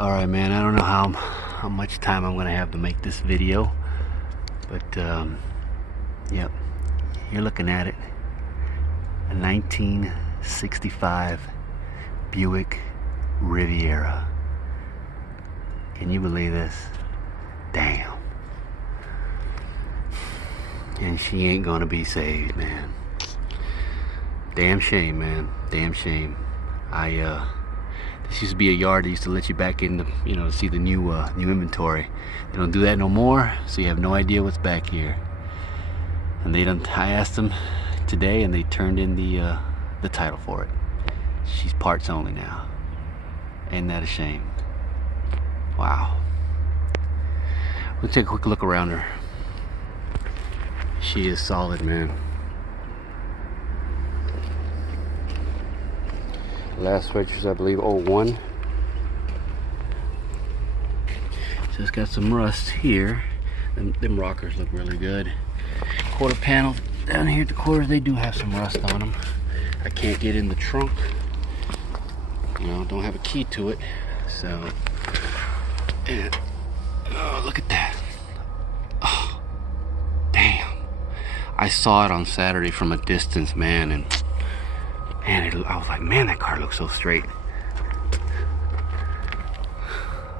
Alright, man, I don't know how much time I'm gonna have to make this video, but yep, you're looking at it. A 1965 Buick Riviera. Can you believe this? Damn. And she ain't gonna be saved, man. Damn shame, man. Damn shame. This used to be a yard that used to let you back in, to see the new inventory. They don't do that no more, so you have no idea what's back here. And they don't. I asked them today, and they turned in the title for it. She's parts only now. Ain't that a shame? Wow. Let's take a quick look around her. She is solid, man. Last pictures, I believe, 01. So it's got some rust here. Them rockers look really good. Quarter panel down here at the quarters, they do have some rust on them. I can't get in the trunk. Don't have a key to it. So, and, oh, look at that. Oh, damn. I saw it on Saturday from a distance, man, and I was like, man, that car looks so straight.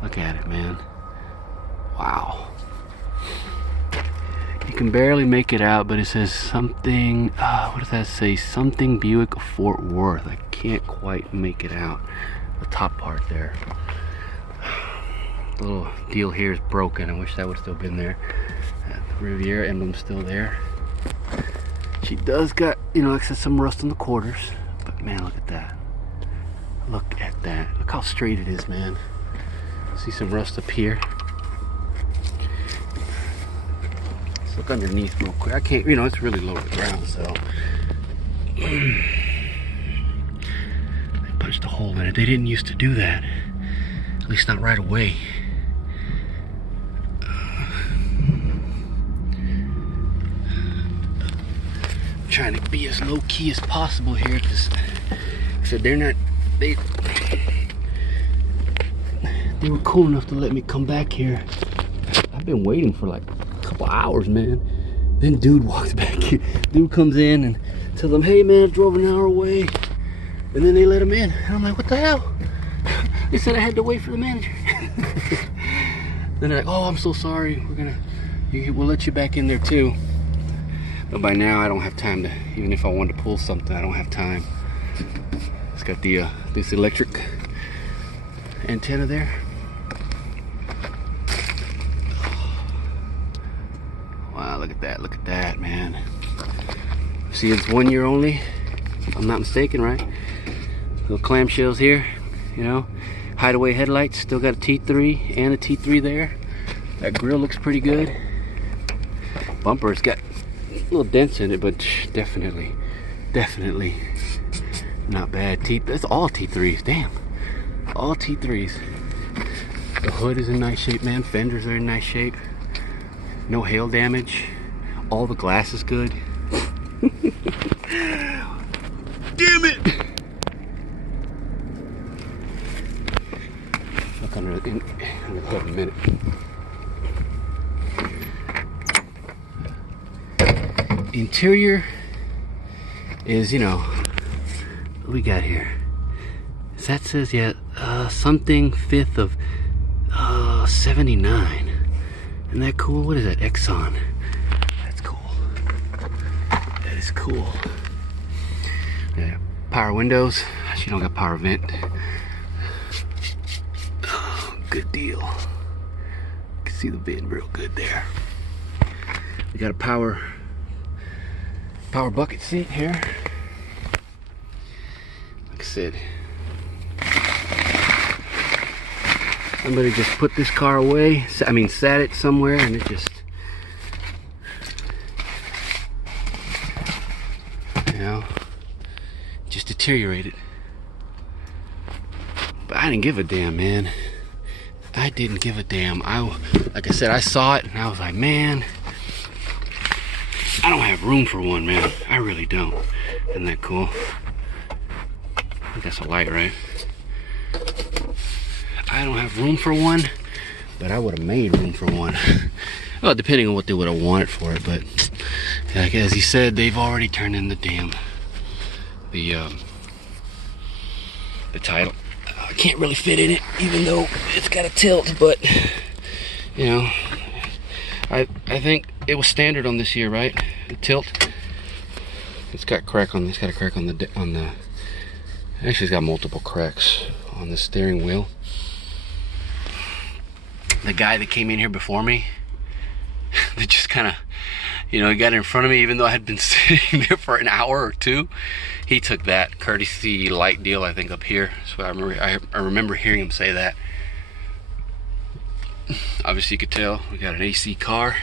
Look at it, man. Wow. You can barely make it out, but it says something, what does that say? Something Buick Fort Worth. I can't quite make it out. The top part there. The little deal here is broken. I wish that would have still been there. The Riviera emblem's still there. She does got, like I said, some rust on the quarters. But man, look at that. Look at that. Look how straight it is, man. See some rust up here. Let's look underneath real quick. I can't, it's really low to the ground, so. They punched a hole in it. They didn't used to do that. At least not right away. Trying to be as low key as possible here, because so they were cool enough to let me come back here. I've been waiting for like a couple hours, man. Then dude walks back here. Dude comes in and tells them, hey man, I drove an hour away. And then they let him in. And I'm like, what the hell? They said I had to wait for the manager. Then they're like, oh, I'm so sorry. We'll let you back in there too. But by now I don't have time to, even if I wanted to pull something, I don't have time. It's got the this electric antenna there. Wow, look at that, man. See, it's 1 year only, if I'm not mistaken, right? Little clamshells here, Hideaway headlights, still got a T3 and a T3 there. That grill looks pretty good. Bumper, it's got little dents in it, but definitely not bad. That's all T3s. Damn, all T3s. The hood is in nice shape, man. Fenders are in nice shape. No hail damage. All the glass is good. Damn it! Look under the hood in a minute. Interior is, what we got here? That says, yeah, something 5th of 79. Isn't that cool? What is that? Exxon. That's cool. That is cool. Yeah, power windows. She don't got power vent. Oh, good deal. You can see the vent real good there. We got a power bucket seat here. Like I said, somebody just put this car away. Sat it somewhere, and it just, just deteriorated. But I didn't give a damn, man. I didn't give a damn. Like I said, I saw it, and I was like, man, I don't have room for one, man. I really don't. Isn't that cool? I think that's a light, right? I don't have room for one, but I would have made room for one. Well, depending on what they would have wanted for it, but like as he said, they've already turned in the title. I can't really fit in it, even though it's got a tilt, but you know, I think it was standard on this year, right? The tilt. It's got crack on. It's got a crack on the Actually, it's got multiple cracks on the steering wheel. The guy that came in here before me, that just kind of, you know, he got in front of me even though I had been sitting there for an hour or two. He took that courtesy light deal, I think, up here. So I remember hearing him say that. Obviously, you could tell we got an AC car.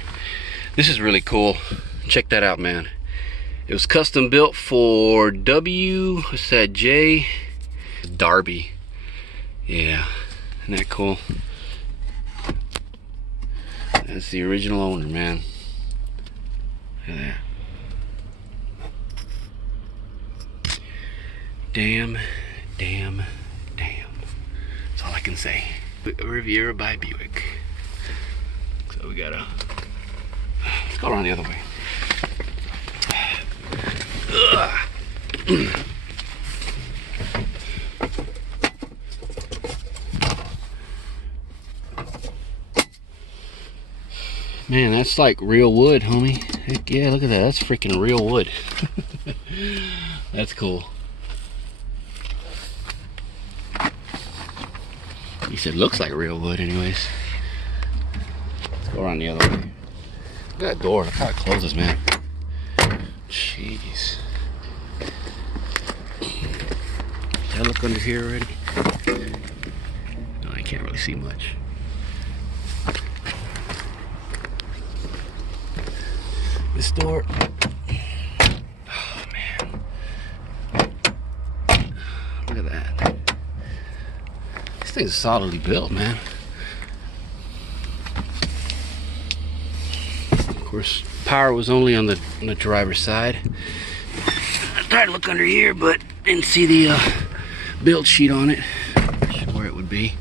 This is really cool. Check that out, man. It was custom built for what's that, J? Darby. Yeah, isn't that cool? That's the original owner, man. Look at that. Damn. That's all I can say. Riviera by Buick. So we gotta, let's go around the other way. Man, that's like real wood, homie. Heck yeah, look at that. That's freaking real wood. That's cool. He said looks like real wood anyways. Let's go around the other way. Look at that door. Look how it closes, man. Jeez. Did I look under here already? No, I can't really see much. This door. Oh man. Look at that. This thing's solidly built, man. Of course, power was only on the driver's side. I tried to look under here, but didn't see the build sheet on it. Where it would be.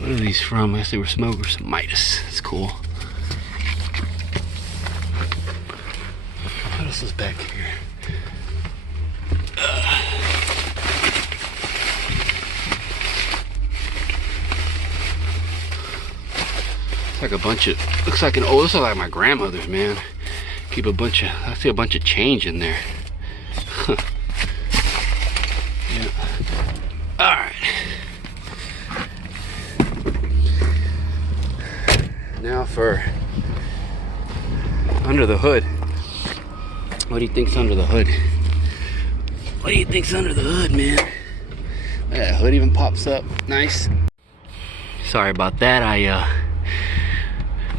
What are these from? I guess they were smokers. Midas. That's cool. What else is back here? It's like a bunch of, looks like an, oh, this is like my grandmother's, man. Keep a bunch of, I see a bunch of change in there. Yeah. All right. Now for under the hood. What do you think's under the hood? What do you think's under the hood, man? That hood even pops up. Nice. Sorry about that. I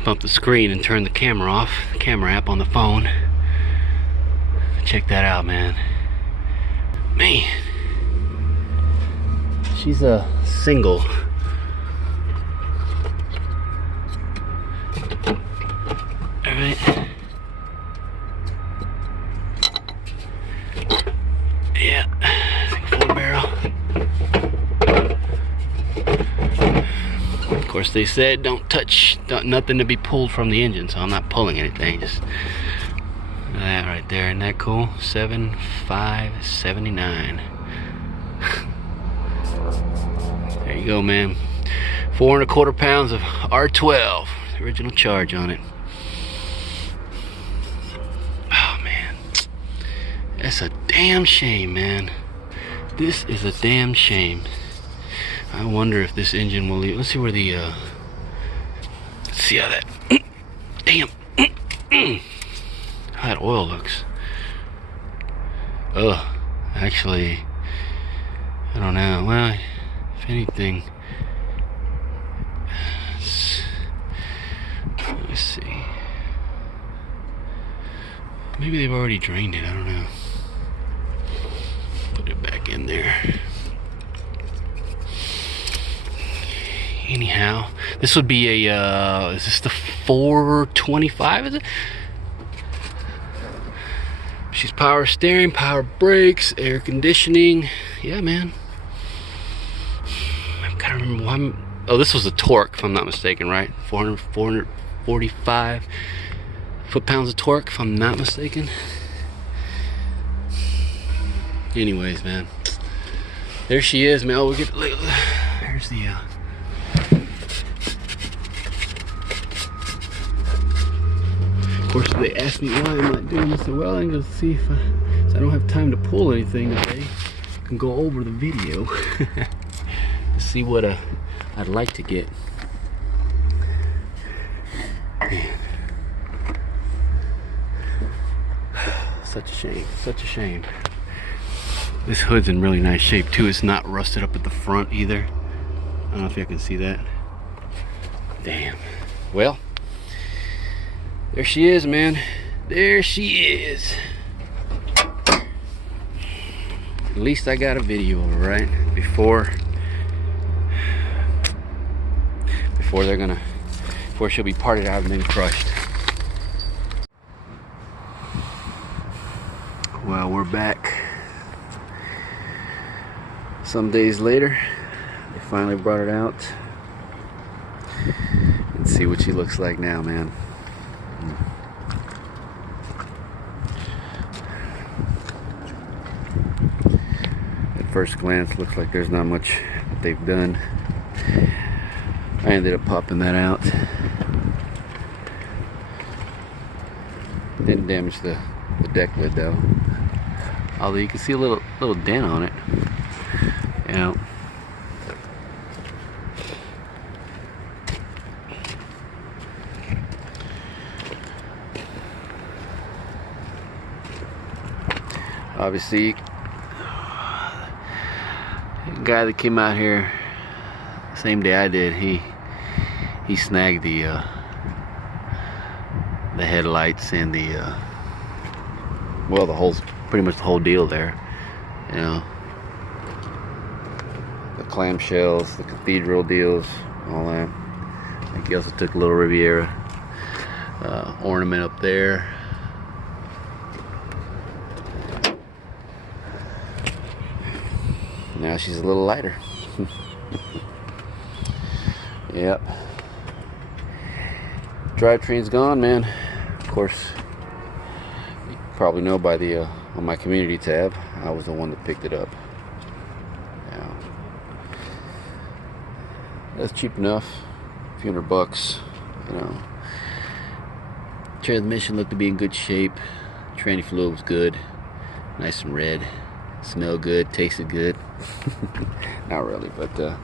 bumped the screen and turned the camera off. The camera app on the phone. Check that out, man. Man. She's a single. Alright. Yeah. I think 4-barrel. Of course, they said don't touch, nothing to be pulled from the engine, so I'm not pulling anything. Just that right there. Isn't that cool? 7579. There you go, man. 4 1/4 pounds of R12. The original charge on it. Oh man, that's a damn shame, man. This is a damn shame. I wonder if this engine will leave. Let's see where the let's see how that damn how that oil looks. Ugh, actually I don't know. Well, if anything, let's see, maybe they've already drained it. I don't know. Put it back in there. Anyhow, this would be a, is this the 425, is it? She's power steering, power brakes, air conditioning. Yeah, man. I gotta remember why oh, this was the torque, if I'm not mistaken, right? 445 foot-pounds of torque, if I'm not mistaken. Anyways, man. There she is, man. Oh, there's the of course, they asked me why I'm not doing this. I said, well, I'm gonna see if I don't have time to pull anything today. I can go over the video to see what I'd like to get. Man. Such a shame. Such a shame. This hood's in really nice shape too. It's not rusted up at the front either. I don't know if you can see that. Damn. Well, there she is, man. There she is. At least I got a video of her, right? Before she'll be parted out and then crushed. Well, we're back. Some days later, they finally brought it out. And see what she looks like now, man. At first glance, looks like there's not much that they've done. I ended up popping that out. Didn't damage the deck lid though. Although you can see a little dent on it. You know. Obviously, the guy that came out here same day I did, he snagged the headlights and well, pretty much the whole deal there. You know, the clamshells, the cathedral deals, all that. I think he also took a little Riviera ornament up there. Now she's a little lighter. Yep. Drivetrain's gone, man. Of course, you probably know by the on my community tab, I was the one that picked it up. Yeah. That's cheap enough. A few $100, you know. Transmission looked to be in good shape. Tranny fluid was good. Nice and red. Smelled good, tasted good. Not really, but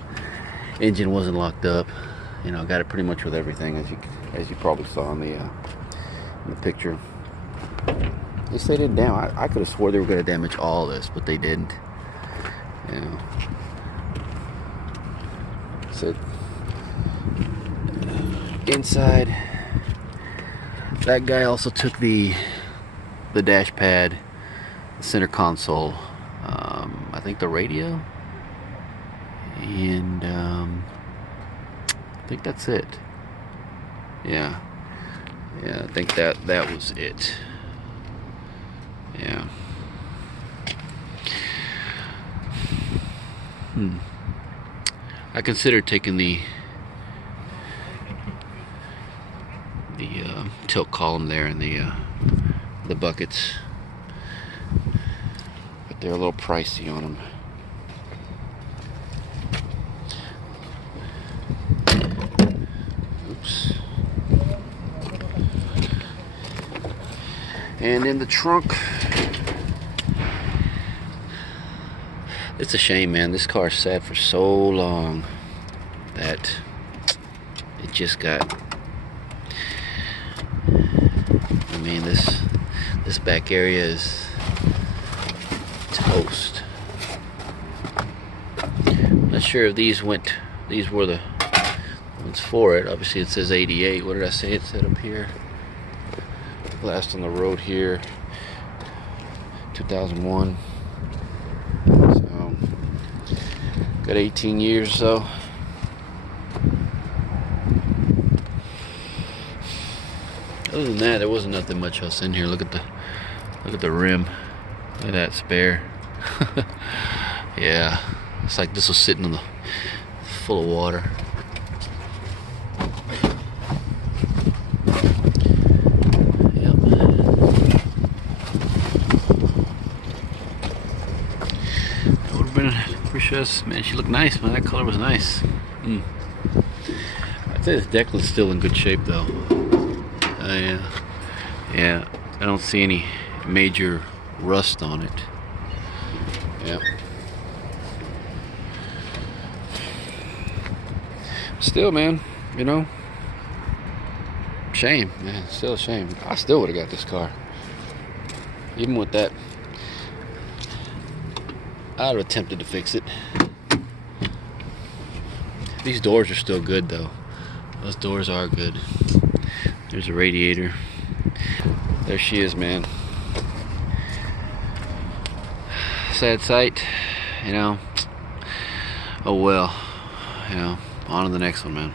engine wasn't locked up. You know, got it pretty much with everything, as you probably saw in the picture. They say they didn't damage. I could have swore they were going to damage all this, but they didn't. You know. So inside, that guy also took the dash pad, the center console. I think the radio, and I think that's it. Yeah, I think that was it. Yeah. I considered taking the tilt column there and the buckets. They're a little pricey on them. Oops. And in the trunk, it's a shame, man. This car sat for so long that it just got, I mean, this back area is toast. Not sure if these were the ones for it. Obviously it says 88. What did I say it said up here? Last on the road here, 2001. So got 18 years or so. Other than that, there wasn't nothing much else in here. Look at Look at the rim. Look at that spare. Yeah, it's like this was sitting in the full of water. Yep. That would have been pretty sure. Man, she looked nice, man. That color was nice. I'd say this deck was still in good shape though. Yeah, I don't see any major rust on it. Yeah. Still, man, you know, shame, man. Still a shame. I still would have got this car. Even with that, I'd have attempted to fix it. These doors are still good though. Those doors are good. There's a radiator. There she is, man. Sad sight, you know. Oh well, you know. On to the next one, man.